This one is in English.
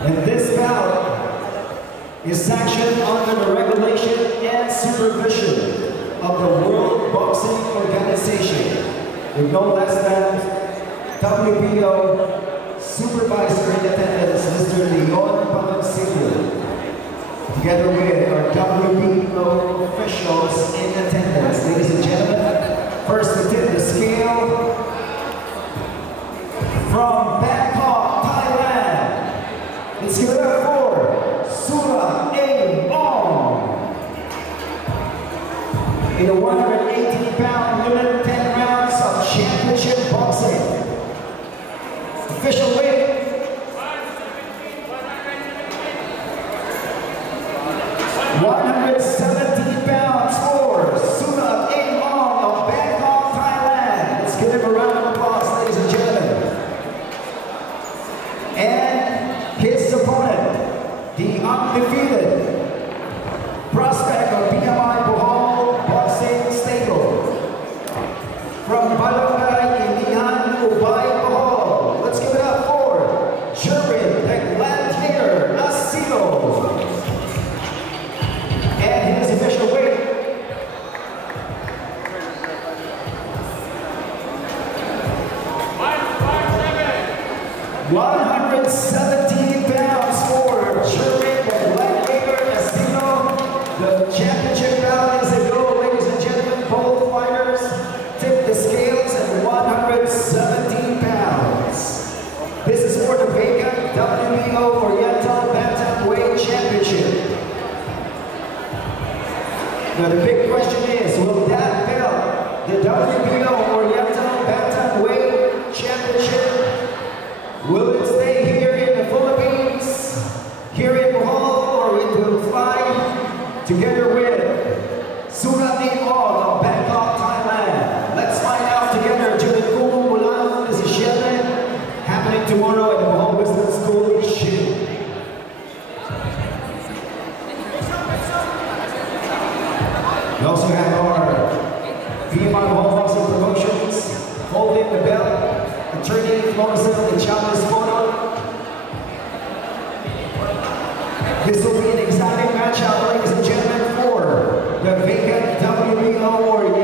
And this bout is sanctioned under the regulation and supervision of the World Boxing Organization, with no less than WBO Supervisor in attendance, Mr. Leon Palancillo, together with our WBO officials in attendance. Ladies and gentlemen, first to tip the scale from Bangkok, Thailand. Let's give it up for Surah A. Ong. In a 118-pound limit, 10 rounds of championship boxing. Official weight. 117 pounds for Surah A. Ong of Bangkok, Thailand. Let's give him a round of applause, ladies and gentlemen. And his opponent, the undefeated prospect of BMI Bohol Boxing Stable from Barangay Ilihan, Ubay, Bohol. Let's give it up for Jerwin the Gladiator Asido. And his official weight, 117 pounds for Jerwin the Gladiator Asido. The championship bout is a go, ladies and gentlemen. Both fighters tip the scales at 117 pounds. This is for the vacant WBO Oriental Bantamweight Championship. Now the big question is, will that belt, the WBO Oriental Bantamweight Championship, will it stay here in the Philippines, here in Bohol, or it will fly together with Surah A. Ong of Bangkok, Thailand? Let's find out together. Julit Kumu Bulan is a Shelman, happening tomorrow at the Bohol Business School in Shin. We also have our BMI Bohol Boxing Promotions holding the belt, attorney Floricel and Chavez Photo. This will be an exciting matchup, ladies and gentlemen, for the vacant WBO Oriental